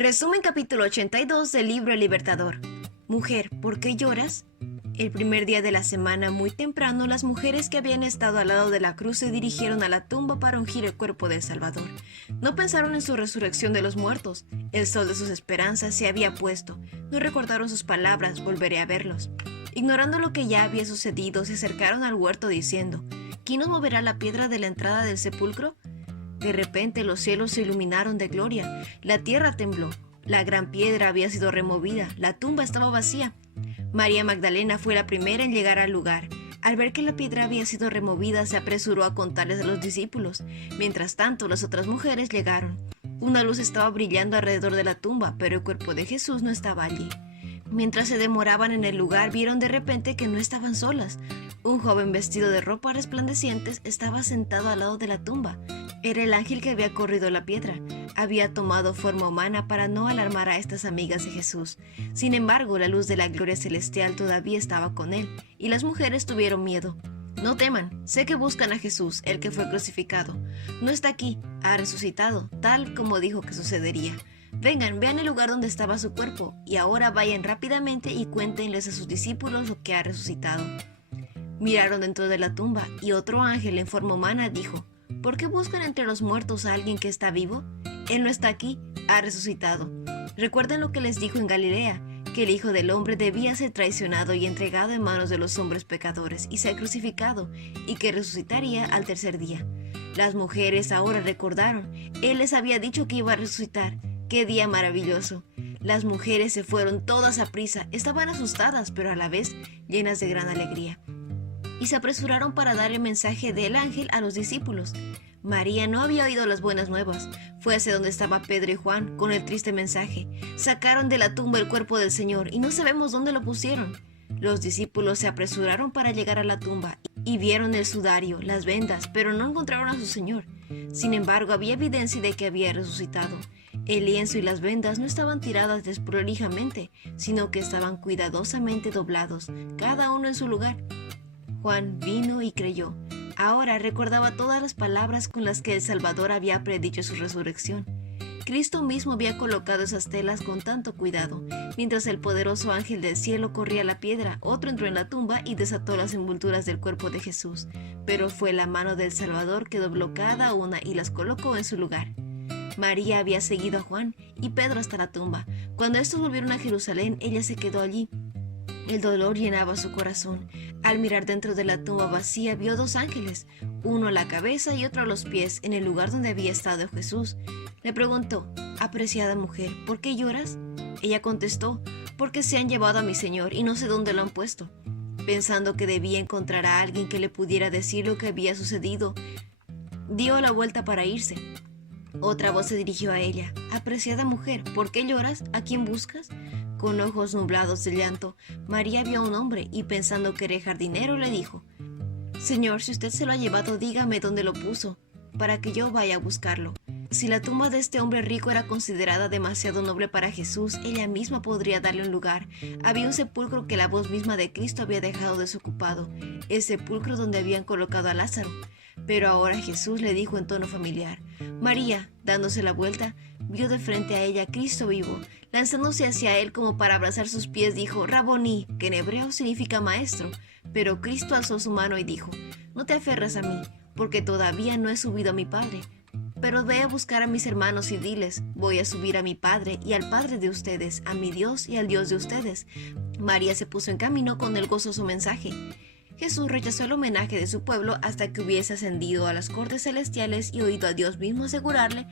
Resumen capítulo 82 del libro El Libertador. Mujer, ¿por qué lloras? El primer día de la semana, muy temprano, las mujeres que habían estado al lado de la cruz se dirigieron a la tumba para ungir el cuerpo del Salvador. No pensaron en su resurrección de los muertos. El sol de sus esperanzas se había puesto. No recordaron sus palabras, volveré a verlos. Ignorando lo que ya había sucedido, se acercaron al huerto diciendo, ¿quién nos moverá la piedra de la entrada del sepulcro? De repente los cielos se iluminaron de gloria, la tierra tembló, la gran piedra había sido removida, la tumba estaba vacía. María Magdalena fue la primera en llegar al lugar. Al ver que la piedra había sido removida, se apresuró a contarles a los discípulos. Mientras tanto, las otras mujeres llegaron. Una luz estaba brillando alrededor de la tumba, pero el cuerpo de Jesús no estaba allí. Mientras se demoraban en el lugar, vieron de repente que no estaban solas. Un joven vestido de ropas resplandecientes estaba sentado al lado de la tumba. Era el ángel que había corrido la piedra. Había tomado forma humana para no alarmar a estas amigas de Jesús. Sin embargo, la luz de la gloria celestial todavía estaba con él, y las mujeres tuvieron miedo. No teman, sé que buscan a Jesús, el que fue crucificado. No está aquí, ha resucitado, tal como dijo que sucedería. Vengan, vean el lugar donde estaba su cuerpo, y ahora vayan rápidamente y cuéntenles a sus discípulos lo que ha resucitado. Miraron dentro de la tumba, y otro ángel en forma humana dijo, ¿por qué buscan entre los muertos a alguien que está vivo? Él no está aquí, ha resucitado. Recuerden lo que les dijo en Galilea, que el Hijo del Hombre debía ser traicionado y entregado en manos de los hombres pecadores y ser crucificado, y que resucitaría al tercer día. Las mujeres ahora recordaron, Él les había dicho que iba a resucitar. ¡Qué día maravilloso! Las mujeres se fueron todas a prisa, estaban asustadas, pero a la vez llenas de gran alegría. Y se apresuraron para dar el mensaje del ángel a los discípulos. María no había oído las buenas nuevas. Fue hacia donde estaba Pedro y Juan con el triste mensaje. Sacaron de la tumba el cuerpo del Señor y no sabemos dónde lo pusieron. Los discípulos se apresuraron para llegar a la tumba y vieron el sudario, las vendas, pero no encontraron a su Señor. Sin embargo, había evidencia de que había resucitado. El lienzo y las vendas no estaban tiradas desprolijamente, sino que estaban cuidadosamente doblados, cada uno en su lugar. Juan vino y creyó. Ahora recordaba todas las palabras con las que el Salvador había predicho su resurrección. Cristo mismo había colocado esas telas con tanto cuidado. Mientras el poderoso ángel del cielo corría la piedra, otro entró en la tumba y desató las envolturas del cuerpo de Jesús. Pero fue la mano del Salvador que dobló cada una y las colocó en su lugar. María había seguido a Juan y Pedro hasta la tumba. Cuando estos volvieron a Jerusalén, ella se quedó allí. El dolor llenaba su corazón. Al mirar dentro de la tumba vacía, vio dos ángeles, uno a la cabeza y otro a los pies, en el lugar donde había estado Jesús. Le preguntó, apreciada mujer, ¿por qué lloras? Ella contestó, porque se han llevado a mi Señor y no sé dónde lo han puesto. Pensando que debía encontrar a alguien que le pudiera decir lo que había sucedido, dio la vuelta para irse. Otra voz se dirigió a ella, apreciada mujer, ¿por qué lloras? ¿A quién buscas? Con ojos nublados de llanto, María vio a un hombre y pensando que era el jardinero le dijo, Señor, si usted se lo ha llevado, dígame dónde lo puso, para que yo vaya a buscarlo. Si la tumba de este hombre rico era considerada demasiado noble para Jesús, ella misma podría darle un lugar. Había un sepulcro que la voz misma de Cristo había dejado desocupado, el sepulcro donde habían colocado a Lázaro. Pero ahora Jesús le dijo en tono familiar, María, dándose la vuelta, vio de frente a ella a Cristo vivo. Lanzándose hacia él como para abrazar sus pies, dijo, Raboní, que en hebreo significa maestro. Pero Cristo alzó su mano y dijo, no te aferres a mí, porque todavía no he subido a mi Padre. Pero ve a buscar a mis hermanos y diles, voy a subir a mi Padre y al Padre de ustedes, a mi Dios y al Dios de ustedes. María se puso en camino con el gozoso mensaje. Jesús rechazó el homenaje de su pueblo hasta que hubiese ascendido a las cortes celestiales y oído a Dios mismo asegurarle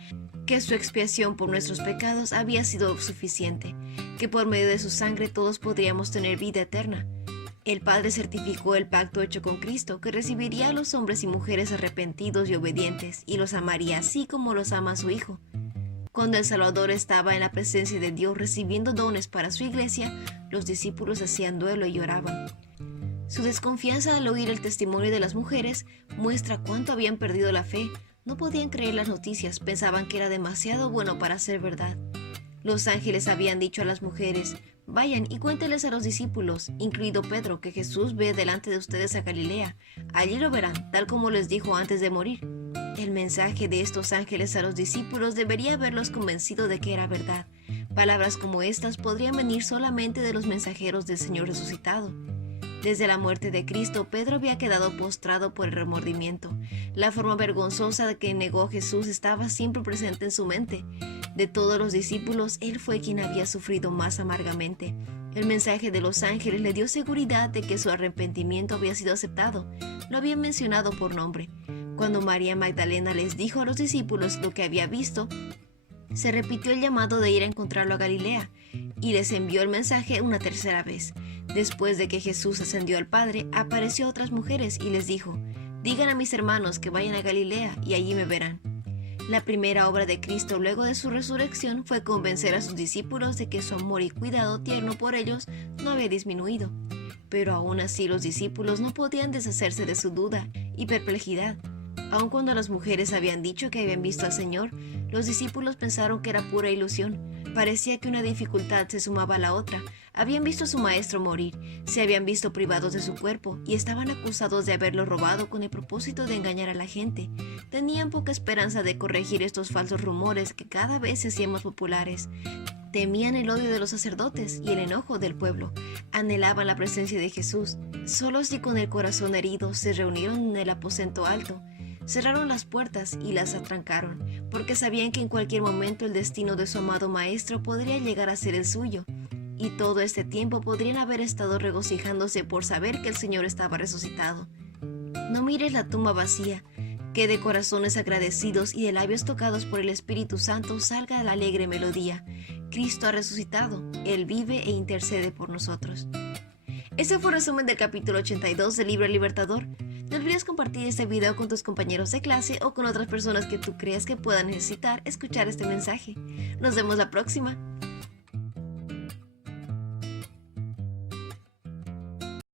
que su expiación por nuestros pecados había sido suficiente, que por medio de su sangre todos podríamos tener vida eterna. El Padre certificó el pacto hecho con Cristo, que recibiría a los hombres y mujeres arrepentidos y obedientes, y los amaría así como los ama su Hijo. Cuando el Salvador estaba en la presencia de Dios recibiendo dones para su iglesia, los discípulos hacían duelo y lloraban. Su desconfianza al oír el testimonio de las mujeres muestra cuánto habían perdido la fe. No podían creer las noticias, pensaban que era demasiado bueno para ser verdad. Los ángeles habían dicho a las mujeres, vayan y cuéntenles a los discípulos, incluido Pedro, que Jesús ve delante de ustedes a Galilea. Allí lo verán, tal como les dijo antes de morir. El mensaje de estos ángeles a los discípulos debería haberlos convencido de que era verdad. Palabras como estas podrían venir solamente de los mensajeros del Señor resucitado. Desde la muerte de Cristo, Pedro había quedado postrado por el remordimiento. La forma vergonzosa de que negó a Jesús estaba siempre presente en su mente. De todos los discípulos, él fue quien había sufrido más amargamente. El mensaje de los ángeles le dio seguridad de que su arrepentimiento había sido aceptado. Lo habían mencionado por nombre. Cuando María Magdalena les dijo a los discípulos lo que había visto, se repitió el llamado de ir a encontrarlo a Galilea, y les envió el mensaje una tercera vez. Después de que Jesús ascendió al Padre, apareció a otras mujeres y les dijo: «Digan a mis hermanos que vayan a Galilea y allí me verán». La primera obra de Cristo luego de su resurrección fue convencer a sus discípulos de que su amor y cuidado tierno por ellos no había disminuido. Pero aún así los discípulos no podían deshacerse de su duda y perplejidad. Aun cuando las mujeres habían dicho que habían visto al Señor, los discípulos pensaron que era pura ilusión. Parecía que una dificultad se sumaba a la otra. Habían visto a su maestro morir, se habían visto privados de su cuerpo y estaban acusados de haberlo robado con el propósito de engañar a la gente. Tenían poca esperanza de corregir estos falsos rumores que cada vez se hacían más populares. Temían el odio de los sacerdotes y el enojo del pueblo. Anhelaban la presencia de Jesús. Solos y con el corazón herido se reunieron en el aposento alto. Cerraron las puertas y las atrancaron, porque sabían que en cualquier momento el destino de su amado maestro podría llegar a ser el suyo. Y todo este tiempo podrían haber estado regocijándose por saber que el Señor estaba resucitado. No mires la tumba vacía, que de corazones agradecidos y de labios tocados por el Espíritu Santo salga la alegre melodía. Cristo ha resucitado, Él vive e intercede por nosotros. Este fue el resumen del capítulo 82 del libro El Libertador. No olvides compartir este video con tus compañeros de clase o con otras personas que tú creas que puedan necesitar escuchar este mensaje. Nos vemos la próxima.